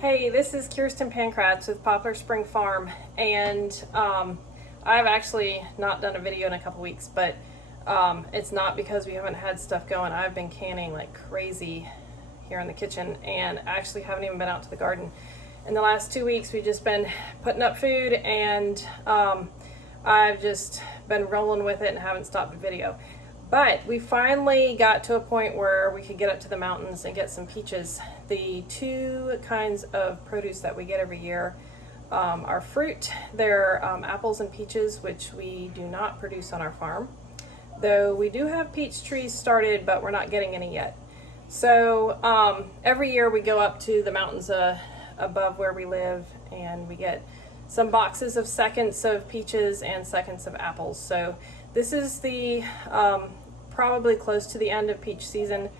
Hey, this is Kirsten Pankratz with Poplar Spring Farm, and I've actually not done a video in a couple weeks, but it's not because we haven't had stuff going. I've been canning like crazy here in the kitchen, and I actually haven't even been out to the garden. In the last 2 weeks, we've just been putting up food, and I've just been rolling with it and haven't stopped a video. But we finally got to a point where we could get up to the mountains and get some peaches. The two kinds of produce that we get every year are fruit. They're apples and peaches, which we do not produce on our farm. Though we do have peach trees started, but we're not getting any yet. So every year we go up to the mountains above where we live, and we get some boxes of seconds of peaches and seconds of apples. So this is the probably close to the end of peach season,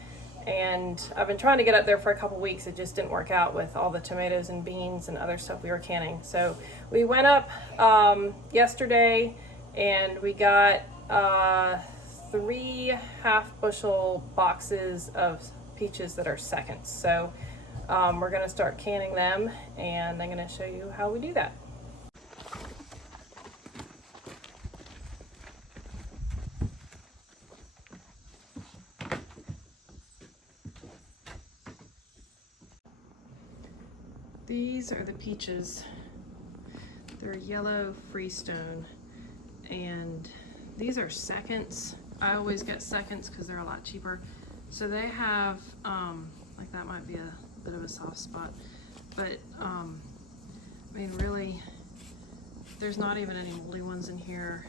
and I've been trying to get up there for a couple weeks. It just didn't work out with all the tomatoes and beans and other stuff we were canning. So we went up yesterday, and we got 3 half-bushel boxes of peaches that are seconds. So we're going to start canning them, and I'm going to show you how we do that. These are the peaches. They're yellow freestone, and these are seconds. I always get seconds because they're a lot cheaper. So they have, like that might be a bit of a soft spot, but I mean really, there's not even any moldy ones in here.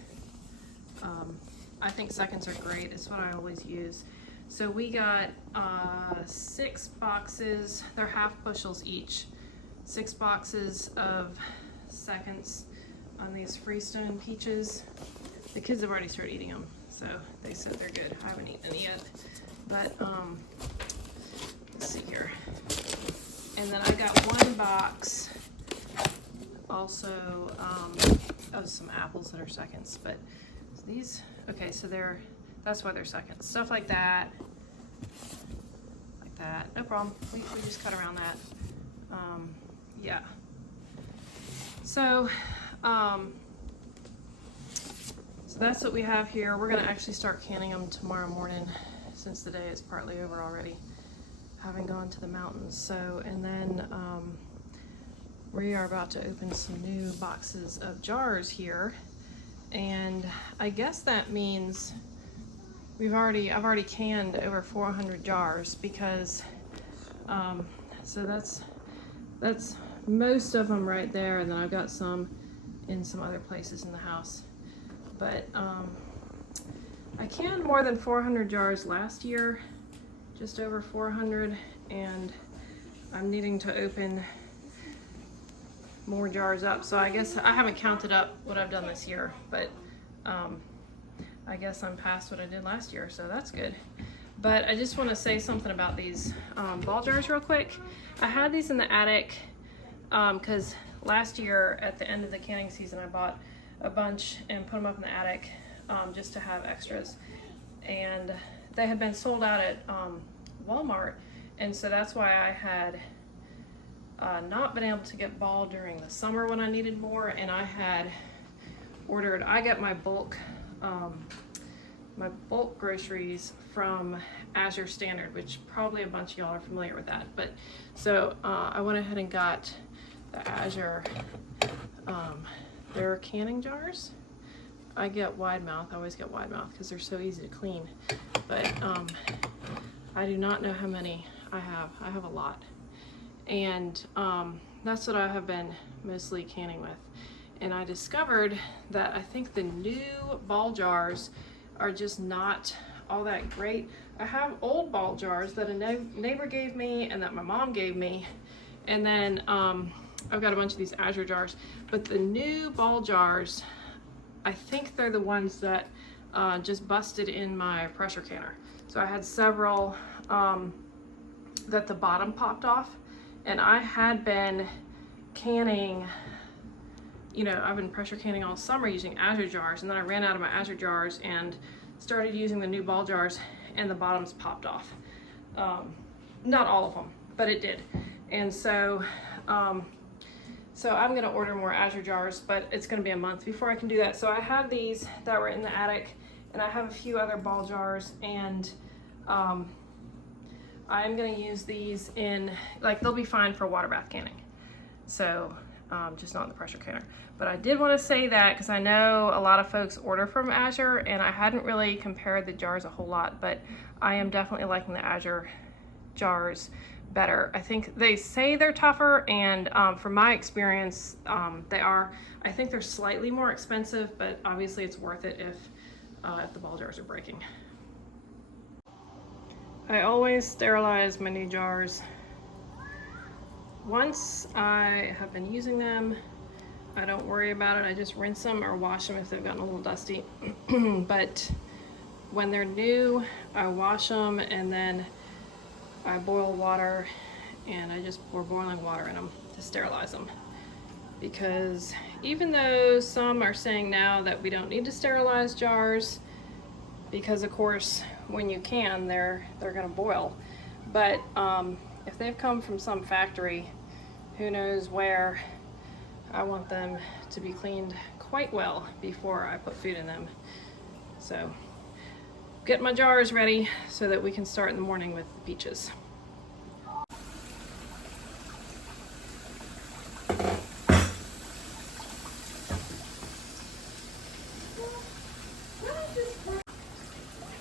I think seconds are great. It's what I always use. So we got 6 boxes. They're half bushels each. 6 boxes of seconds on these freestone peaches. The kids have already started eating them, so they said they're good. I haven't eaten any yet, but let's see here. And then I got 1 box also of some apples that are seconds. But these, okay, so that's why they're seconds. Stuff like that, no problem. We just cut around that. Yeah. So that's what we have here. We're gonna actually start canning them tomorrow morning, since the day is partly over already, having gone to the mountains. So, and then we are about to open some new boxes of jars here, and I guess that means I've already canned over 400 jars, because so that's most of them right there, and then I've got some in some other places in the house. But I canned more than 400 jars last year, just over 400, and I'm needing to open more jars up. So I guess I haven't counted up what I've done this year, but I guess I'm past what I did last year, so that's good. But I just want to say something about these ball jars real quick. I had these in the attic because last year at the end of the canning season I bought a bunch and put them up in the attic just to have extras, and they had been sold out at Walmart, and so that's why I had not been able to get ball during the summer when I needed more. And I had ordered, I got my bulk groceries from Azure Standard, which probably a bunch of y'all are familiar with that. But so I went ahead and got the Azure, their canning jars. I get wide mouth. I always get wide mouth because they're so easy to clean. But I do not know how many I have. I have a lot. And that's what I have been mostly canning with. And I discovered that I think the new ball jars are just not all that great. I have old ball jars that a neighbor gave me and that my mom gave me, and then I've got a bunch of these Azure jars. But the new ball jars, I think they're the ones that just busted in my pressure canner. So I had several that the bottom popped off, and I had been canning, you know, I've been pressure canning all summer using Azure jars, and then I ran out of my Azure jars and started using the new ball jars, and the bottoms popped off. Not all of them, but it did. And so So I'm gonna order more Azure jars, but it's gonna be a month before I can do that. So I have these that were in the attic, and I have a few other ball jars, and I'm gonna use these in, like, they'll be fine for water bath canning. So just not in the pressure canner. But I did want to say that because I know a lot of folks order from Azure, and I hadn't really compared the jars a whole lot, but I am definitely liking the Azure jars better. I think they say they're tougher, and from my experience, they are. I think they're slightly more expensive, but obviously it's worth it if the ball jars are breaking. I always sterilize my new jars. Once I have been using them, I don't worry about it. I just rinse them or wash them if they've gotten a little dusty. But when they're new, I wash them, and then I boil water, and I just pour boiling water in them to sterilize them. Because even though some are saying now that we don't need to sterilize jars, because of course when you can, they're gonna boil. But if they've come from some factory, who knows where, I want them to be cleaned quite well before I put food in them. So get my jars ready so that we can start in the morning with the peaches.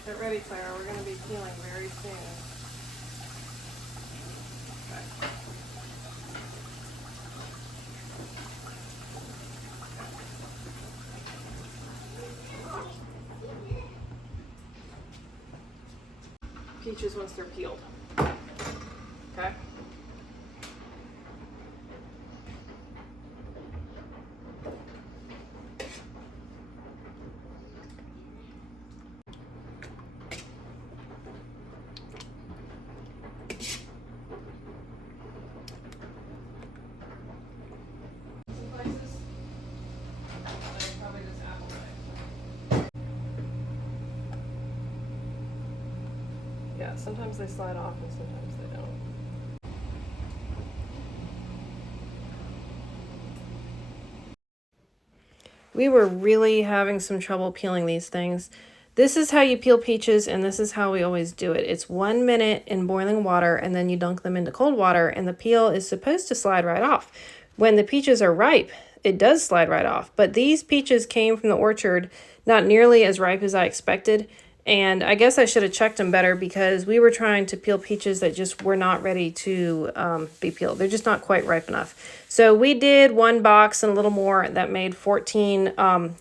Get ready, Clara. We're going to be peeling very soon. Okay. Peaches once they're peeled. Okay. Yeah, sometimes they slide off and sometimes they don't. We were really having some trouble peeling these things. This is how you peel peaches, and this is how we always do it. It's 1 minute in boiling water, and then you dunk them into cold water, and the peel is supposed to slide right off. When the peaches are ripe, it does slide right off. But these peaches came from the orchard not nearly as ripe as I expected, and I guess I should have checked them better because we were trying to peel peaches that just were not ready to be peeled. They're just not quite ripe enough. So we did one box and a little more that made 14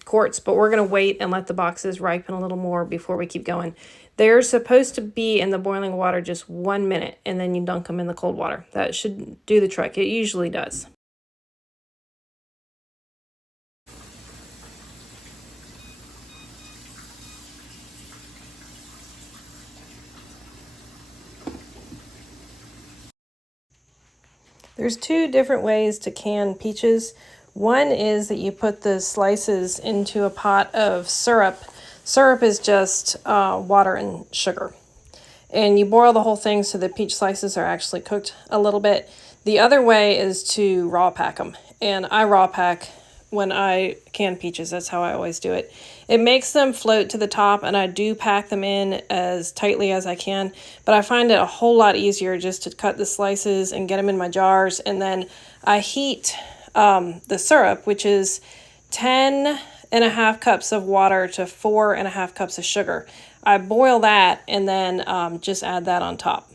quarts, but we're going to wait and let the boxes ripen a little more before we keep going. They're supposed to be in the boiling water just 1 minute, and then you dunk them in the cold water. That should do the trick. It usually does. There's two different ways to can peaches. One is that you put the slices into a pot of syrup. Syrup is just water and sugar. And you boil the whole thing so the peach slices are actually cooked a little bit. The other way is to raw pack them. And I raw pack when I can peaches. That's how I always do it. It makes them float to the top, and I do pack them in as tightly as I can, but I find it a whole lot easier just to cut the slices and get them in my jars, and then I heat the syrup, which is 10.5 cups of water to 4.5 cups of sugar. I boil that and then just add that on top.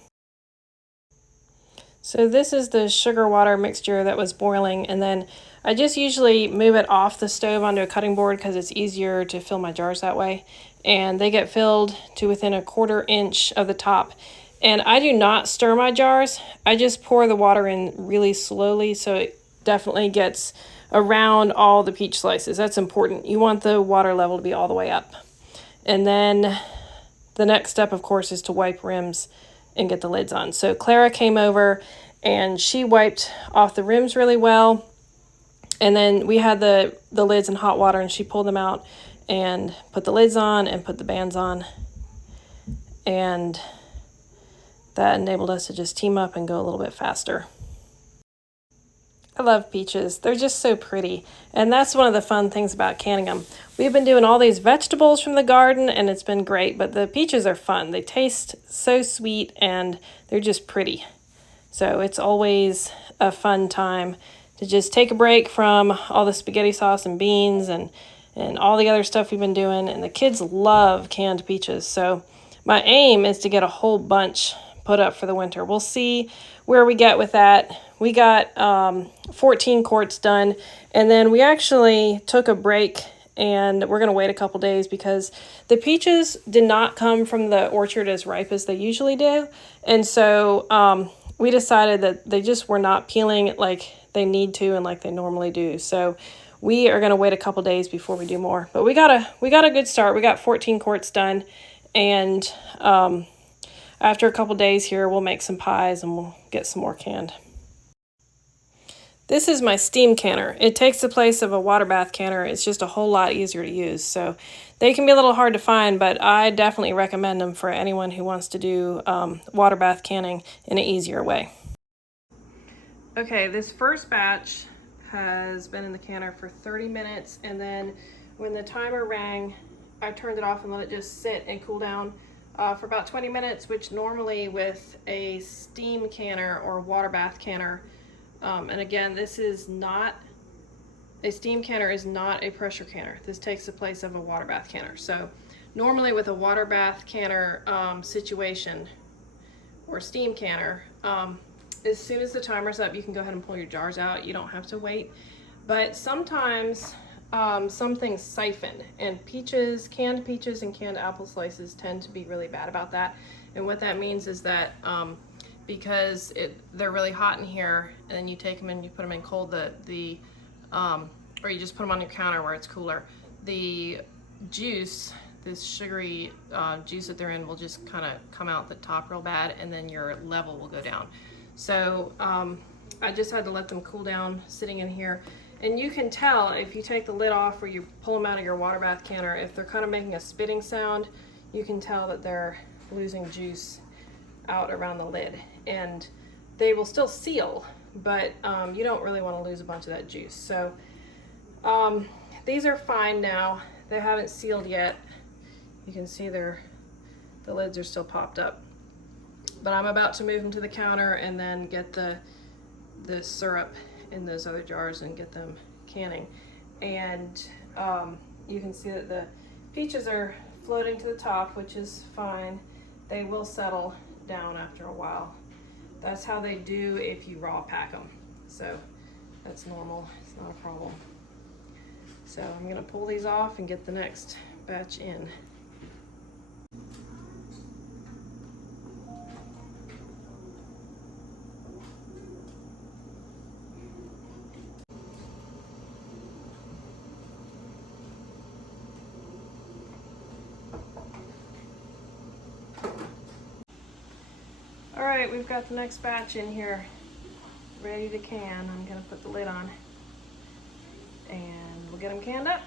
So this is the sugar water mixture that was boiling, and then I just usually move it off the stove onto a cutting board because it's easier to fill my jars that way. And they get filled to within 1/4 inch of the top. And I do not stir my jars. I just pour the water in really slowly so it definitely gets around all the peach slices. That's important. You want the water level to be all the way up. And then the next step, of course, is to wipe rims and get the lids on. So Clara came over and she wiped off the rims really well. And then we had the lids in hot water, and she pulled them out and put the lids on and put the bands on. And that enabled us to just team up and go a little bit faster. I love peaches. They're just so pretty. And that's one of the fun things about canning them. We've been doing all these vegetables from the garden and it's been great, but the peaches are fun. They taste so sweet and they're just pretty. So it's always a fun time to just take a break from all the spaghetti sauce and beans and all the other stuff we've been doing. And the kids love canned peaches. So my aim is to get a whole bunch put up for the winter. We'll see where we get with that. We got 14 quarts done, and then we actually took a break and we're going to wait a couple days because the peaches did not come from the orchard as ripe as they usually do. And so we decided that they just were not peeling like they need to and like they normally do. So we are going to wait a couple days before we do more. But we got a good start. We got 14 quarts done, and after a couple days here, we'll make some pies and we'll get some more canned. This is my steam canner. It takes the place of a water bath canner. It's just a whole lot easier to use. So they can be a little hard to find, but I definitely recommend them for anyone who wants to do water bath canning in an easier way. Okay, this first batch has been in the canner for 30 minutes, and then when the timer rang, I turned it off and let it just sit and cool down for about 20 minutes, which normally with a steam canner or water bath canner, and again, this is not, a steam canner is not a pressure canner. This takes the place of a water bath canner. So normally with a water bath canner situation or steam canner, as soon as the timer's up, you can go ahead and pull your jars out. You don't have to wait. But sometimes some things siphon, and peaches, canned peaches and canned apple slices tend to be really bad about that. And what that means is that because they're really hot in here, and then you take them and you put them in cold, or you just put them on your counter where it's cooler, the juice, this sugary juice that they're in, will just kind of come out the top real bad, and then your level will go down. So I just had to let them cool down sitting in here. And you can tell if you take the lid off or you pull them out of your water bath canner, if they're kind of making a spitting sound, you can tell that they're losing juice out around the lid. And they will still seal, but you don't really want to lose a bunch of that juice. So these are fine now. They haven't sealed yet. You can see the lids are still popped up. But I'm about to move them to the counter and then get the syrup in those other jars and get them canning. And you can see that the peaches are floating to the top, which is fine. They will settle down after a while. That's how they do if you raw pack them. So that's normal, it's not a problem. So I'm gonna pull these off and get the next batch in. All right, we've got the next batch in here, ready to can. I'm gonna put the lid on and we'll get them canned up.